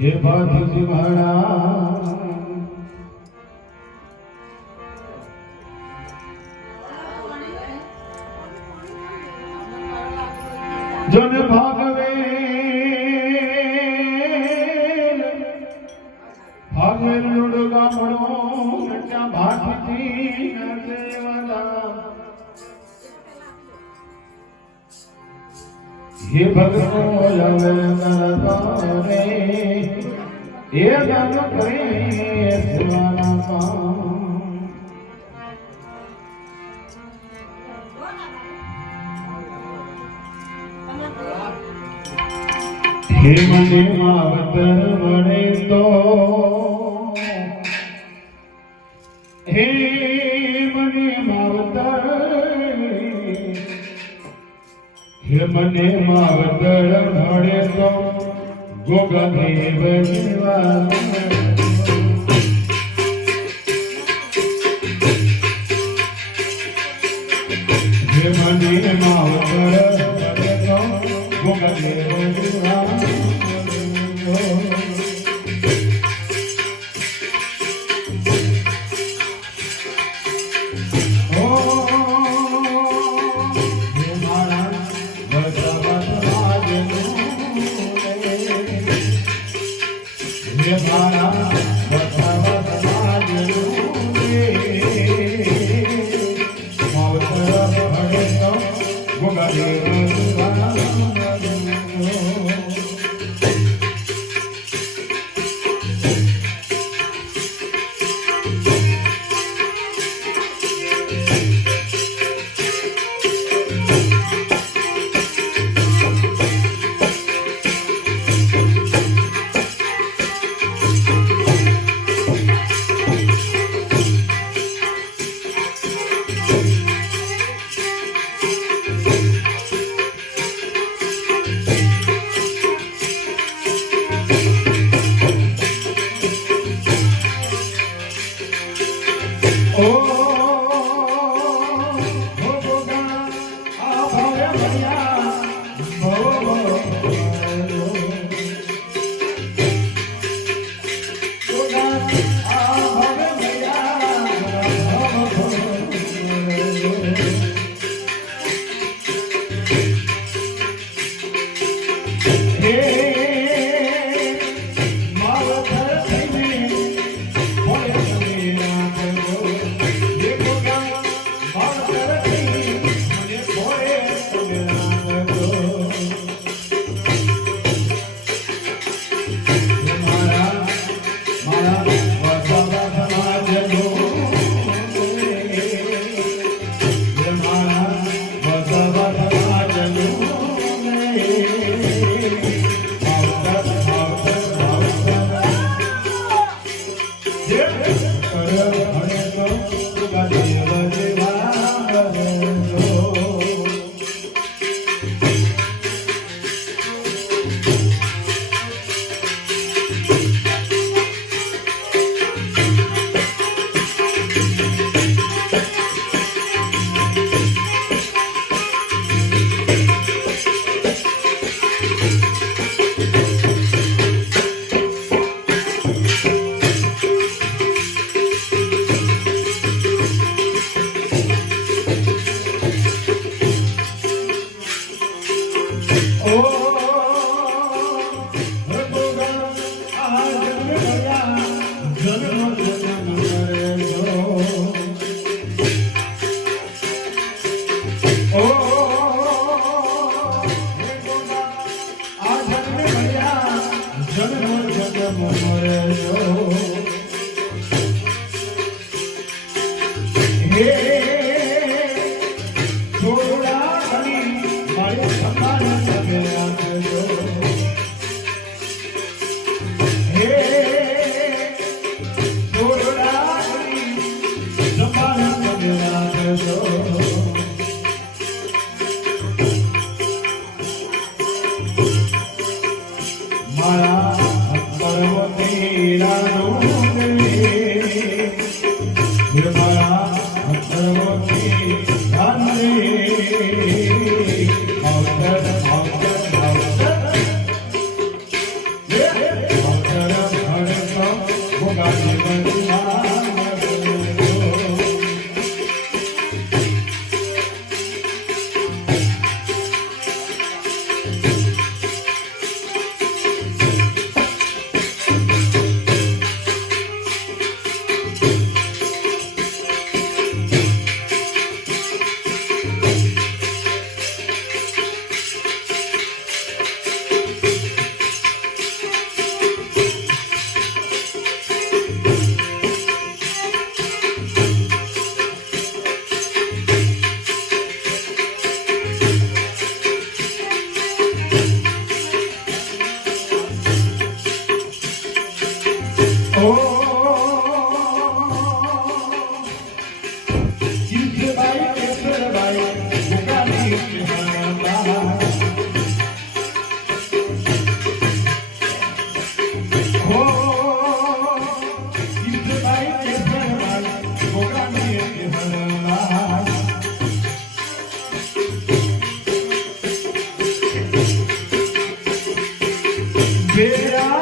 હે ભાતીજી મહારાજ જન ભાગવે ભાગવેલ લુડ ગામડો ત્યાં ભાતીજી નરદેવના હે ભગતો લવે નરતારે એ જન કરે સુવાના કામ હે મને માવતર વડે તો હે મને માવતર હે મને માવતર વડે તો ગોગદેવ જીવા હે મને માવતર વડે તો ગોગદેવ જીવા ઓ ઇન્દ્રબાઈ કેસરબાઈ ભૂકાની હરણા ઓ ઇન્દ્રબાઈ કેસરબાઈ ભૂકાની હરણા બેરા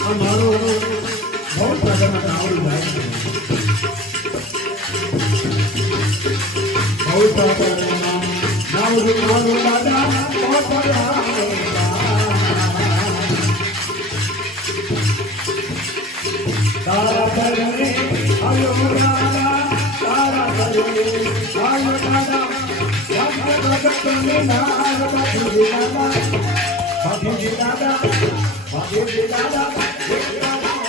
અમારો બહુ સાગરમાં આવડી જાય છે. બહુ સાગરમાં નાવડી મારું દાદા તારા કરને આવ્યો દાદા તારા કરને આવ્યો દાદા જગતને નાર બાપુજી દાદા બાપુજી દાદા બાપુજી દાદા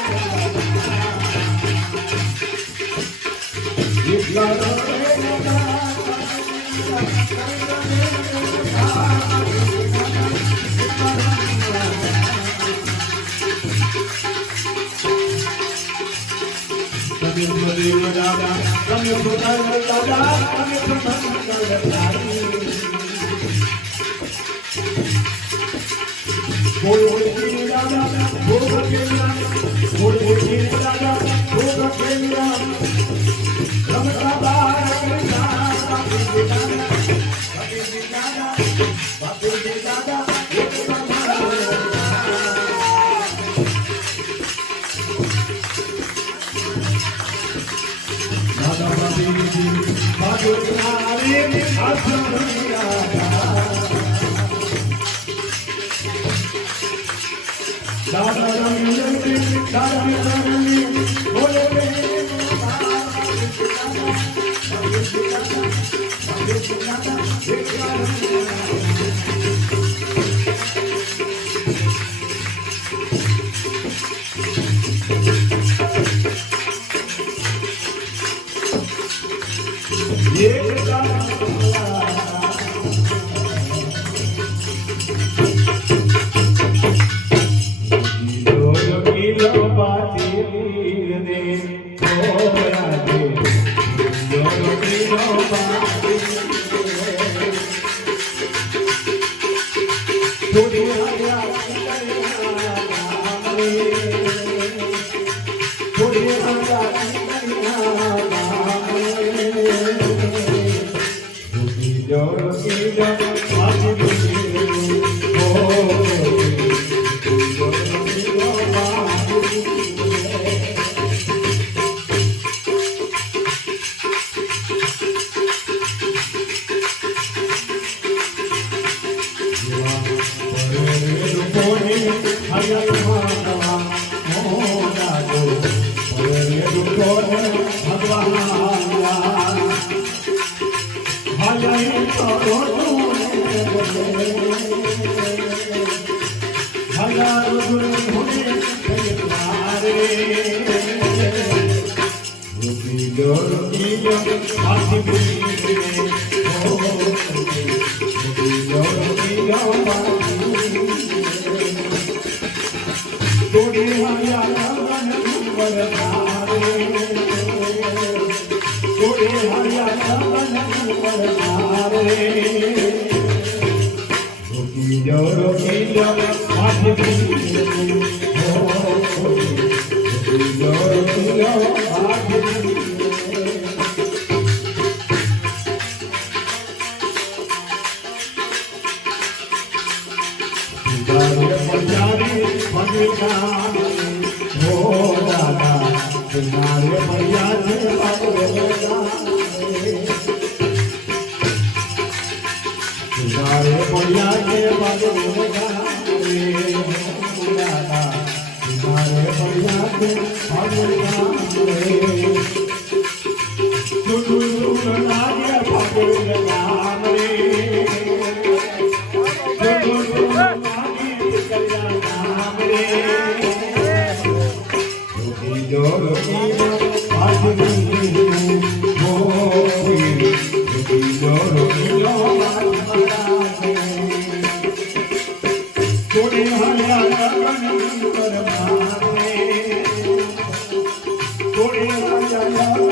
Hare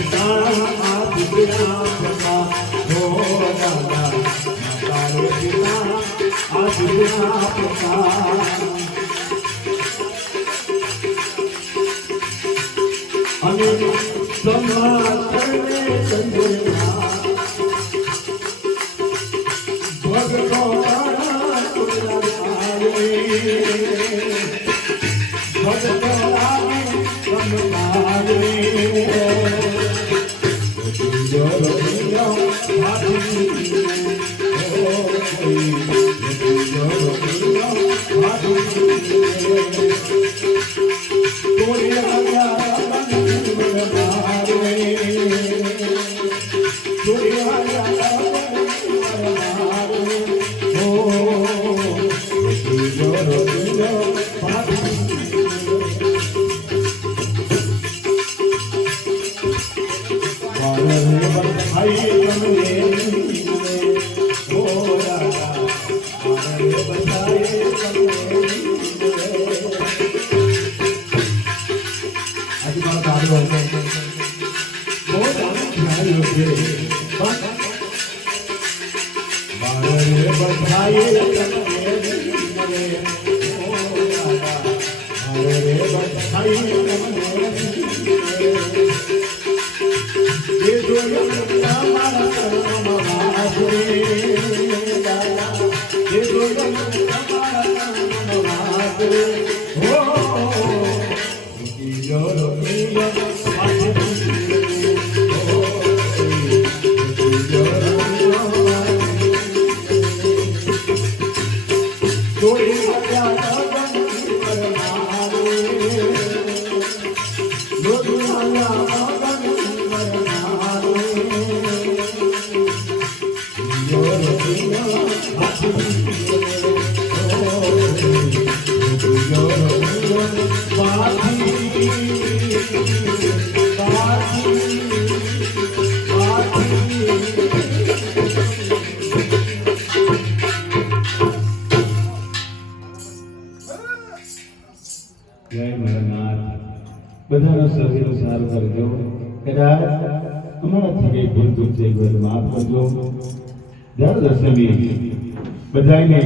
પિતા આ દુનિયા પ્રભા હો દાદા તારે પિતા આ દુનિયા પ્રભા અને સમાતને સંજોયા ભગતો તારા તુલારે ભગતો આવે સમતારે જો રોયો ભાતી ઓ કોઈ જો રોયો ભાતી કોઈ આયા બધાનો સર્વેનો સારો કરજો કદાચ અમારાથી કઈ ભૂલ ચૂક થઈ ગઈ માફ કરજો દર દશમી બધાને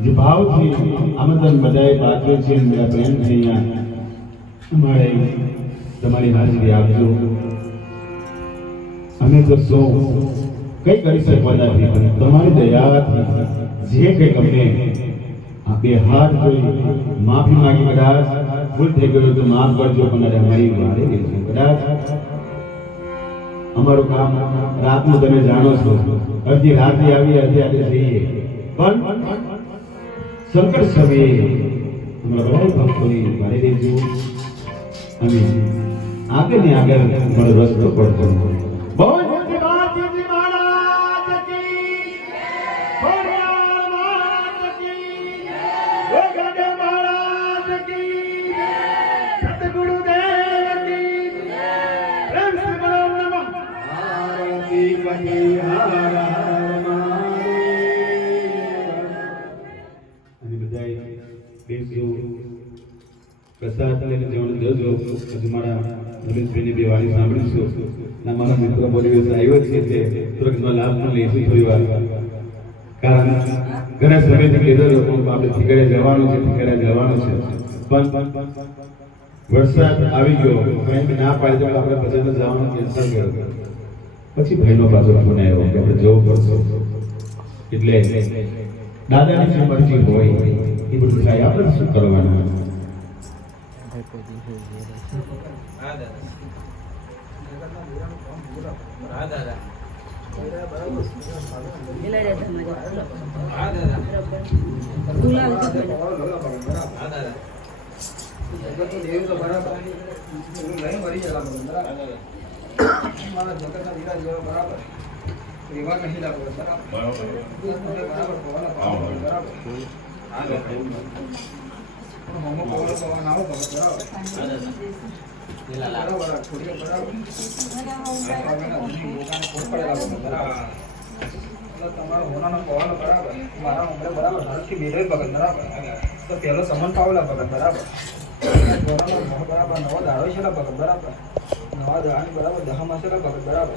જે ભાવથી આમંત્રણ બધાએ પાઠવે છે મેરા પ્રેમથી અહીંયા અમારે તમારી હાજરી આપજો અમે તો સૌ કઈ કરી શકવાના નથી પણ તમારી દયાથી જે કંઈક અમને આ બે હાથ જોઈ માફી માંગી કદાચ ભૂલ થઈ ગયું તો માફ કરજો પણ અમારી વારે દેજો કદાચ અમારું કામ રાતનું તમે જાણો છો અડધી રાતે આવી અડધી આજે જઈએ પણ સંકટ સમયે અમારા બધા ભક્તોની વારે દેજો અને આગળ ને આગળ અમારો રસ્તો પડતો બહુ પ્રસાદ લઈને જવાનું દજો પછી મારા રમેશભાઈની બે વાણી સાંભળીશું ના મારા મિત્ર બોલી આવ્યો છે તે તુરંતમાં લાભ પણ લઈશું થોડી વાર કારણ ઘણા સમયથી કીધો આપણે ઠીકરે જવાનું છે ઠીકરે જવાનું છે પણ વરસાદ આવી ગયો કંઈક ના પાડી તો આપણે પછી તો જવાનું કેન્સલ કર્યો પછી ભાઈનો પાછો ફોન આવ્યો કે આપણે જવું પડશે એટલે દાદાની જે મરજી હોય એ બધું થાય આપણે શું કરવાનું તમારો હોનાનો પવાનો બરાબર મારા ઉમરે બરાબર હરથી બેરે ભગત બરાબર તો પેલો સમન પાવલા ભગત બરાબર બરાબર નવો દાડો છે ભગત બરાબર નવા દાડાની બરાબર દહમાં છે ભગત બરાબર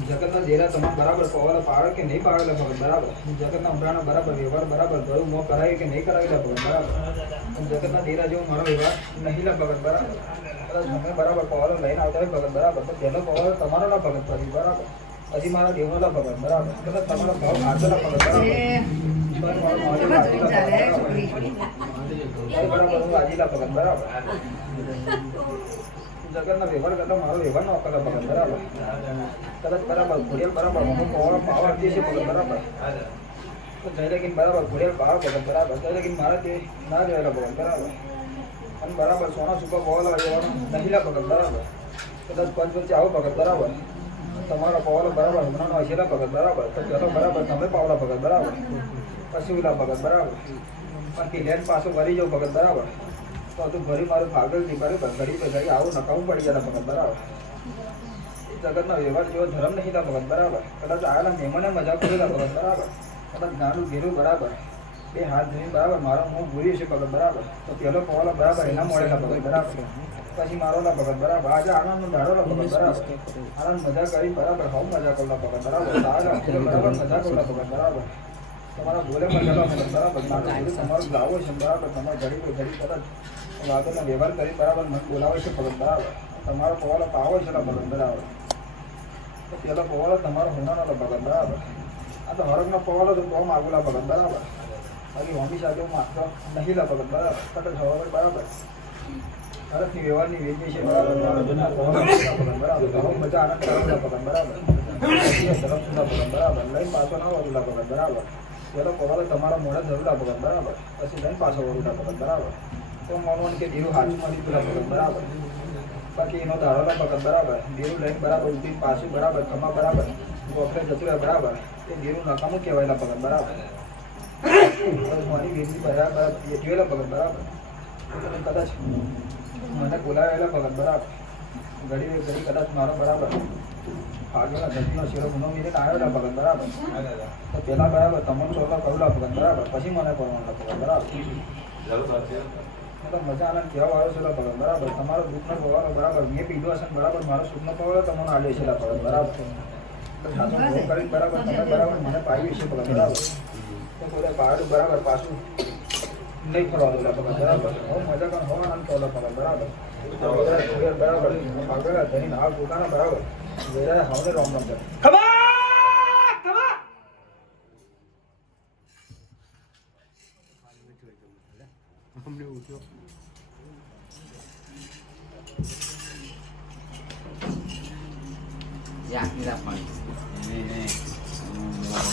જગતના જેરા તમામ બરાબર પવાલા પાડે કે નહીં પાડેલા ભગત બરાબર જગતના ઉમરાના બરાબર વ્યવહાર બરાબર ગળું મોં કરાય કે નહીં કરાવેલા ભગત બરાબર જગતના દેરા જેવો મારો વ્યવહાર નહીં લા ભગત બરાબર કદાચ તમે બરાબર પવાલો લઈને આવતા હોય ભગત બરાબર તો પહેલો પવાલો તમારો ના ભગત પછી બરાબર પછી મારા દેવોલા ભગત બરાબર કદાચ તમારો ભાવ આચેલા ભગત બરાબર બરાબર હું આજીલા ભગત બરાબર જગતના વ્યવહાર કરતા મારો વ્યવહાર નો અકલ ભગત બરાબર કદાચ બરાબર ઘોડિયાલ બરાબર હું પાવ આપીએ છીએ ભગત બરાબર તો જઈ લગીન બરાબર ઘોડિયાલ પાવ ભગત બરાબર જઈ લગીન મારા તે ના જોયેલા ભગત બરાબર અને બરાબર સોના સુપા પવાલા જવાનું નહીલા ભગત બરાબર કદાચ પંચ વચ્ચે આવો ભગત બરાબર તમારો પવાલો બરાબર હમણાંનો હશેલા ભગત બરાબર તો ચલો બરાબર તમે પાવલા ભગત બરાબર પછી ઉલા ભગત બરાબર બાકી લેન્ડ પાછો વળી જાઉં ભગત બરાબર તો તું ભરી મારું પાગલથી બરાબર ઘડી તો ઘડી આવું નકાવું પડી જતા ભગત બરાબર જગતના વ્યવહાર જેવો ધર્મ નહીં હતા ભગત બરાબર કદાચ આવેલા મહેમાને મજા કરેલા ભગત બરાબર કદાચ નાનું ઘેરું બરાબર બે હાથ ધોઈને બરાબર મારો મોં ભૂર્યું છે ભગત બરાબર તો પેલો પવાલો બરાબર એના મળેલા ભગત બરાબર પછી મારોલા ભગત બરાબર આજે આનંદનો દાડોલા ભગત બરાબર આનંદ મજા કરી બરાબર હવ મજા કરલા ભગત બરાબર બરાબર મજા કરલા ભગત બરાબર તમારા બોલે મજા ભગત બરાબર મારું તમારું લાવો છે બરાબર તમારે ઘડી ઘડી કદાચ વાગોનો વ્યવહાર કરી બરાબર મને બોલાવે છે ભગત બરાબર તમારો પવાલો પાવો છે ભગત બરાબર તો પેલો પવાલો તમારો હોનાનો ભગત બરાબર આ તો હરકનો પવાલો તો બહુ માગુલા ભગત બરાબર બાકી હોમી સાથે હું માગતો નહીં લા ભગત બરાબર કદાચ હવે બરાબર હરકની વ્યવહારની વેચી છે બરાબર બરાબર બહુ મજા આનંદ કરાવલા ભગત બરાબર ધરમ સુધા ભગત બરાબર લઈને પાછો ના વળુલા ભગત બરાબર પેલો પવાલો તમારા મોઢે ધરુલા ભગત બરાબર પછી લઈને પાછો વળુલા ભગત બરાબર તો માનવાનું કે દેવું હાથમાં લીધુલા ભગત બરાબર બાકી એનો દાડોલા ભગત બરાબર દેવું લઈને બરાબર ઉઠીને પાછું બરાબર ખમા બરાબર ગોખરે જતું રહે બરાબર એ દેવું નકામું કહેવાયેલા ભગત બરાબર મારી વેચી બરાબર વેચવેલા ભગત બરાબર કદાચ મને બોલાવેલા ભગત બરાબર ઘડી ઘડી કદાચ મારો બરાબર આગળના ધરતીનો શેરો ગુનો મીને આવેલા ભગત બરાબર તો પહેલાં બરાબર તમને ચોલા કરુલા ભગત બરાબર પછી મને કરવાના ભગત બરાબર તો મજા આનંદ કહેવા આવ્યો છે ભગત બરાબર તમારો દુઃખનો પવાલો બરાબર મેં પીધો હશે બરાબર મારો સુખનો પવાલો તમને આવ્યો છે ભગત બરાબર સાચો ભોગ કરી બરાબર તમે બરાબર મને પાડ્યું છે ભગત બરાબર તો કોઈ પાડું બરાબર પાછું નહીં ફરવા દેલા ભગત બરાબર હું મજા પણ હોવા આનંદ કહેલો ભગત બરાબર બરાબર આગળ ધરીને આ પોતાના બરાબર વેરા હવે રોમ રોમ કરે हमने उठो Ya, mira, Juan.